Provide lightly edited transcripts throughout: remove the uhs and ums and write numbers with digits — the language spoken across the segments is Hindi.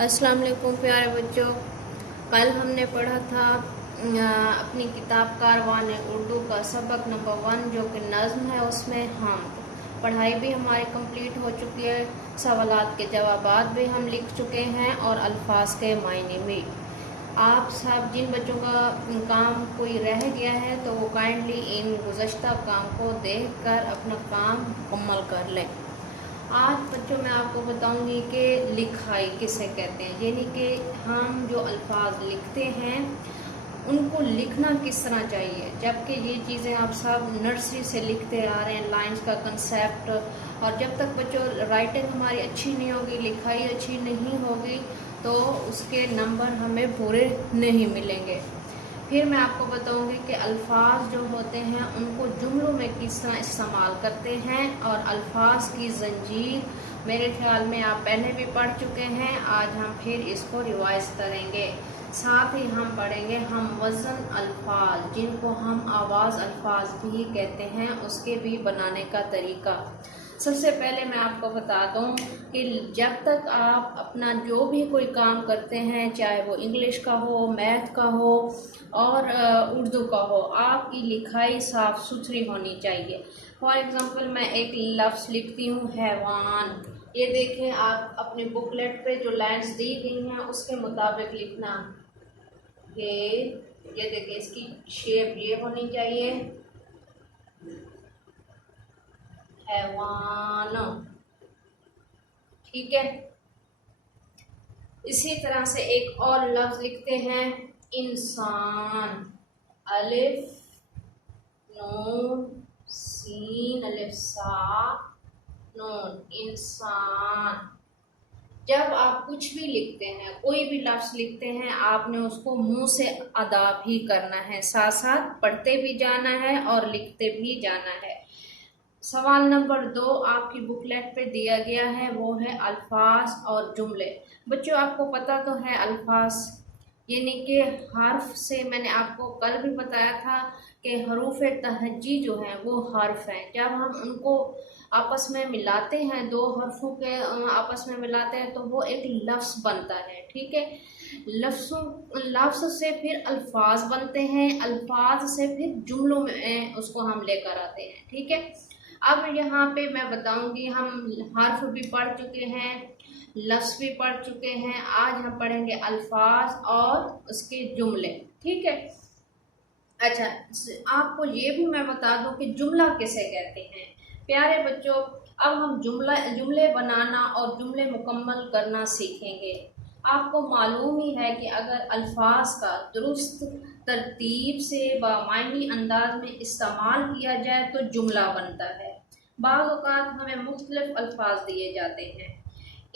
अस्सलाम वालेकुम प्यारे बच्चों। कल हमने पढ़ा था अपनी किताब कारवान उर्दू का सबक नंबर 1 जो कि नज़्म है, उसमें हम पढ़ाई भी हमारी कंप्लीट हो चुकी है। सवालात के जवाबात भी हम लिख चुके हैं और अल्फाज के मायने भी। आप सब जिन बच्चों का काम कोई रह गया है तो वो काइंडली इन गुज़श्ता काम को देखकर अपना काम मुकम्मल कर लें। आज बच्चों मैं आपको बताऊंगी कि लिखाई किसे कहते हैं, यानी कि हम जो अल्फाज लिखते हैं उनको लिखना किस तरह चाहिए। जबकि ये चीज़ें आप सब नर्सरी से लिखते आ रहे हैं, लाइंस का कंसेप्ट, और जब तक बच्चों राइटिंग हमारी अच्छी नहीं होगी, लिखाई अच्छी नहीं होगी, तो उसके नंबर हमें पूरे नहीं मिलेंगे। फिर मैं आपको बताऊंगी कि अल्फाज जो होते हैं उनको जुमलों में किस तरह इस्तेमाल करते हैं, और अल्फाज की जंजीर मेरे ख्याल में आप पहले भी पढ़ चुके हैं। आज हम फिर इसको रिवाइज करेंगे। साथ ही हम पढ़ेंगे हम वज़न अल्फाज, जिनको हम आवाज़ अल्फाज भी कहते हैं, उसके भी बनाने का तरीका। सबसे पहले मैं आपको बता दूं कि जब तक आप अपना जो भी कोई काम करते हैं, चाहे वो इंग्लिश का हो, मैथ का हो और उर्दू का हो, आपकी लिखाई साफ सुथरी होनी चाहिए। फॉर एग्ज़ाम्पल मैं एक लफ्ज़ लिखती हूँ हैवान। ये देखें, आप अपने बुकलेट पे जो लाइन्स दी गई हैं उसके मुताबिक लिखना। ये देखिए, इसकी शेप ये होनी चाहिए, हैवान। ठीक है। इसी तरह से एक और लफ्ज लिखते हैं इंसान। अलिफ नून सीन अलिफ सा नून, इंसान। जब आप कुछ भी लिखते हैं, कोई भी लफ्ज लिखते हैं, आपने उसको मुंह से अदा भी करना है, साथ साथ पढ़ते भी जाना है और लिखते भी जाना है। सवाल नंबर 2 आपकी बुकलेट पे दिया गया है, वो है अल्फाज और जुमले। बच्चों आपको पता तो है अल्फाज यानी कि हर्फ से, मैंने आपको कल भी बताया था कि हरूफ तहज्जी जो हैं वो हर्फ हैं। जब हम उनको आपस में मिलाते हैं, दो हर्फों के आपस में मिलाते हैं तो वो एक लफ्ज़ बनता है। ठीक है। लफ्ज़ से फिर अल्फाज बनते हैं, अल्फाज से फिर जुमलों में उसको हम लेकर आते हैं। ठीक है। अब यहाँ पे मैं बताऊंगी, हम हर्फ भी पढ़ चुके हैं, लफ्ज़ भी पढ़ चुके हैं, आज हम पढ़ेंगे अल्फाज और उसके जुमले। ठीक है। अच्छा, आपको ये भी मैं बता दूं कि जुमला किसे कहते हैं। प्यारे बच्चों, अब हम जुमले बनाना और जुमले मुकम्मल करना सीखेंगे। आपको मालूम ही है कि अगर अल्फाज का दुरुस्त तरतीब से बामायनी अंदाज में इस्तेमाल किया जाए तो जुमला बनता है। बाज़ औक़ात हमें मुख्तलिफ अल्फाज दिए जाते हैं,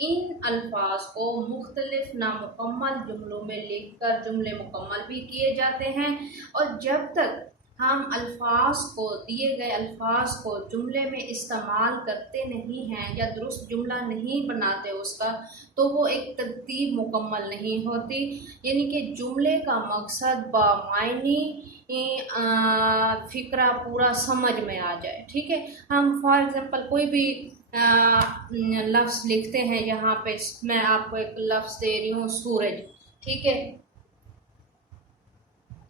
इन अल्फाज को मुख्तलिफ नामुकम्मल जुमलों में लिखकर जुमले मुकम्मल भी किए जाते हैं। और जब तक हम दिए गए अल्फाज को जुमले में इस्तेमाल करते नहीं हैं या दुरुस्त जुमला नहीं बनाते उसका, तो वो एक तरतीब मुकम्मल नहीं होती, यानी कि जुमले का मकसद बामायनी फ़िक्रा पूरा समझ में आ जाए। ठीक है। हम फॉर एग्ज़ाम्पल कोई भी लफ्ज़ लिखते हैं, यहाँ पे मैं आपको एक लफ्ज़ दे रही हूँ सूरज। ठीक है।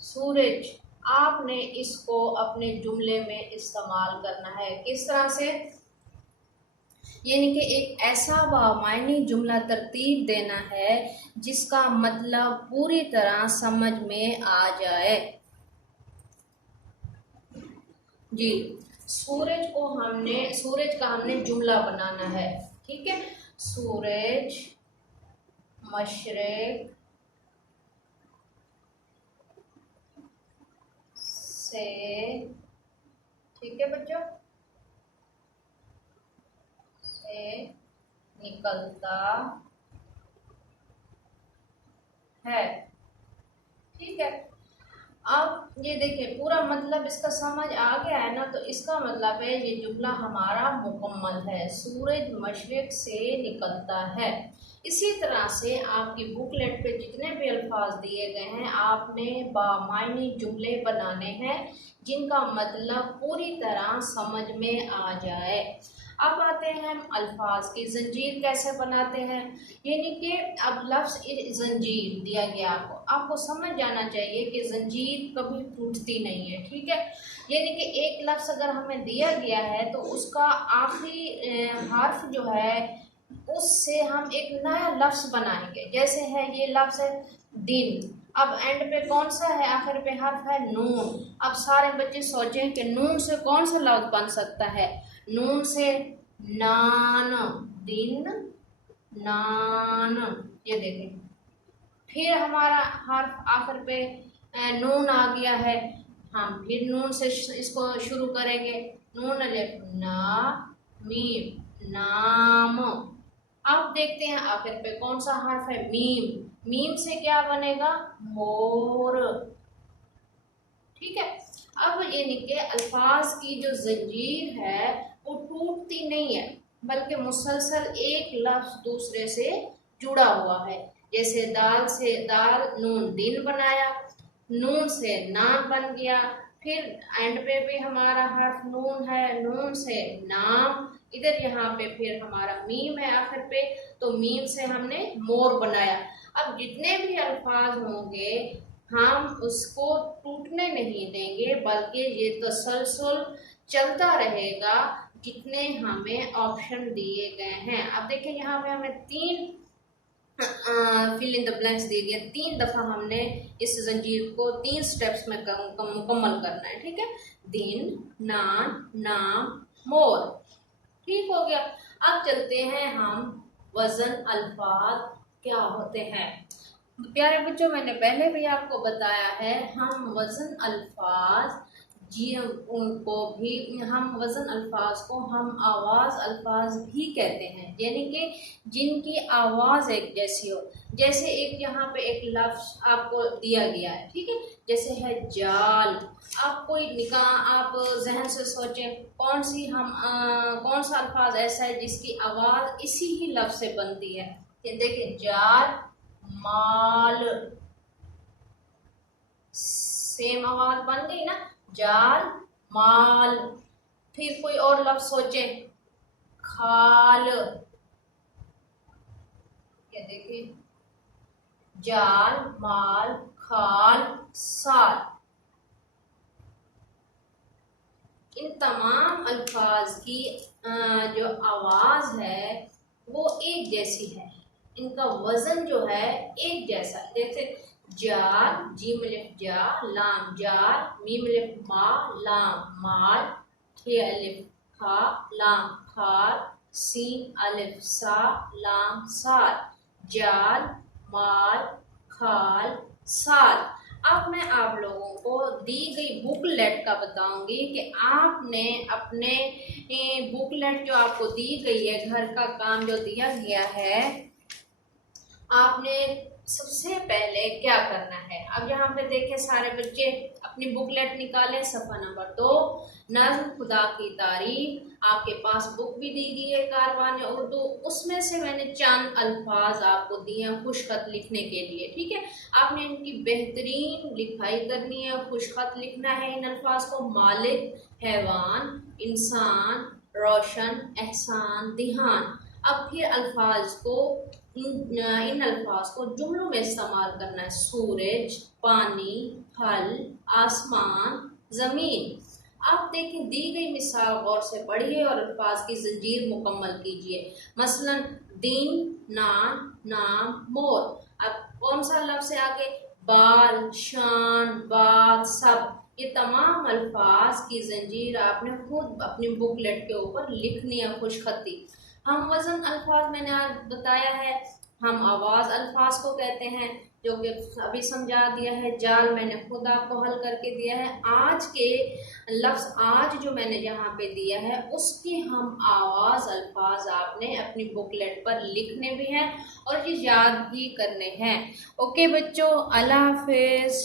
सूरज, आपने इसको अपने जुमले में इस्तेमाल करना है। किस तरह से? यानी कि एक ऐसा बामायनी जुमला तरतीब देना है जिसका मतलब पूरी तरह समझ में आ जाए। जी, सूरज का हमने जुमला बनाना है। ठीक है। सूरज मशरिक से, ठीक है बच्चों, से निकलता है। ठीक है। अब ये देखिए, पूरा मतलब इसका समझ आ गया है ना, तो इसका मतलब है ये जुमला हमारा मुकम्मल है। सूरज मशरिक से निकलता है। इसी तरह से आपकी बुकलेट पे जितने भी अल्फाज दिए गए हैं, आपने बामायनी जुमले बनाने हैं जिनका मतलब पूरी तरह समझ में आ जाए। अब आते हैं हम अल्फाज की जंजीर कैसे बनाते हैं। यानी कि अब लफ्ज़ जंजीर दिया गया आपको समझ जाना चाहिए कि जंजीर कभी टूटती नहीं है, ठीक है। यानी कि एक लफ्ज़ अगर हमें दिया गया है तो उसका आखिरी हर्फ जो है उससे हम एक नया लफ्ज़ बनाएंगे। जैसे है ये लफ्ज़ है दिन, अब एंड पे कौन सा है, आखिर पे हर्फ है नून। अब सारे बच्चे सोचें कि नून से कौन सा लफ्ज़ बन सकता है। नून से नान, दिन नान, ये देखें। फिर हमारा हर्फ आखिर पे नून आ गया है, हम फिर नून से इसको शुरू करेंगे। नून अलिफ ना, मीम नाम। अब देखते हैं आखिर पे कौन सा हर्फ है, मीम। मीम से क्या बनेगा, मोर, ठीक है। अब यानी कि अल्फाज की जो जंजीर है वो टूटती नहीं है, बल्कि मुसलसल एक लफ्ज दूसरे से जुड़ा हुआ है। जैसे दाल से दाल, नून दिन बनाया, नून से नाम बन गया, फिर एंड पे भी हमारा हर्फ नून है, नून से नाम, इधर यहाँ पे फिर हमारा मीम है आखिर पे, तो मीम से हमने मोर बनाया। अब जितने भी अल्फाज होंगे हम उसको टूटने नहीं देंगे, बल्कि ये तसलसल चलता रहेगा जितने हमें ऑप्शन दिए गए हैं। अब देखिए यहाँ पे हमें तीन फिल इन द ब्लैंक्स दे दिया, 3 दफ़ा हमने इस जंजीर को 3 स्टेप्स में मुकम्मल करना है, ठीक है। दिन नान नाम मोर, ठीक हो गया। अब चलते हैं हम वजन अल्फाज क्या होते हैं। प्यारे बच्चों, मैंने पहले भी आपको बताया है हम वजन अल्फाज उनको भी हम वजन अल्फाज को हम आवाज़ अल्फाज भी कहते हैं, यानी कि जिनकी आवाज़ एक जैसी हो। जैसे एक यहाँ पे एक लफ्ज़ आपको दिया गया है, ठीक है, जैसे है जाल। आप कोई निकाह आप जहन से सोचें कौन सा अल्फाज ऐसा है जिसकी आवाज़ इसी ही लफ्ज़ से बनती है। ये देखिए जाल, माल, सेम आवाज बन गई ना, जाल माल। फिर कोई और लफ्ज सोचे, खाल, ये देखिए जाल माल खाल साल। इन तमाम अल्फाज की जो आवाज है वो एक जैसी है, इनका वजन जो है एक जैसा है। जैसे जाल, जीम अलिफ जा, लाम जाल, मीम अलिफ मा, लाम माल, खे अलिफ खा, लाम खाल, सीन अलिफ सा, लाम साल, जाल माल खाल साल। अब मैं आप लोगों को दी गई बुकलेट का बताऊंगी कि आपने अपने बुकलेट जो आपको दी गई है, घर का काम जो दिया गया है, आपने सबसे पहले क्या करना है। अब यहाँ पे देखें सारे बच्चे अपनी बुकलेट निकालें, सफ़ा नंबर 2 नज़्म खुदा की तारीफ। आपके पास बुक भी दी गई है कारवान उर्दू, उसमें से मैंने चंद अल्फाज आपको दिए हैं खुशखत लिखने के लिए, ठीक है। आपने इनकी बेहतरीन लिखाई करनी है, खुशखत लिखना है इन अल्फाज को। मालिक, हैवान, इंसान, रोशन, एहसान, दिहान। अब फिर अल्फाज को इन अल्फाज को जुमलों में इस्तेमाल करना है। सूरज, पानी, फल, आसमान, ज़मीन। आप देखें दी गई मिसाल गौर से पढ़िए और अल्फाज की जंजीर मुकम्मल कीजिए। मसलन दिन, नान, नाम, मोर। अब कौन सा लफ्ज़ है आगे, बाल, शान, बात, सब। ये तमाम अल्फाज की जंजीर आपने खुद अपनी बुकलेट के ऊपर लिखनी है खुशखती। हम वजन अल्फाज मैंने आज बताया है, हम आवाज़ अल्फाज को कहते हैं, जो कि अभी समझा दिया है। जाल मैंने खुद आपको हल करके दिया है। आज के लफ्ज़ आज जो मैंने यहाँ पे दिया है उसकी हम आवाज़ अल्फाज आपने अपनी बुकलेट पर लिखने भी हैं और ये याद भी करने हैं। ओके बच्चों, अल्लाह हाफिज़।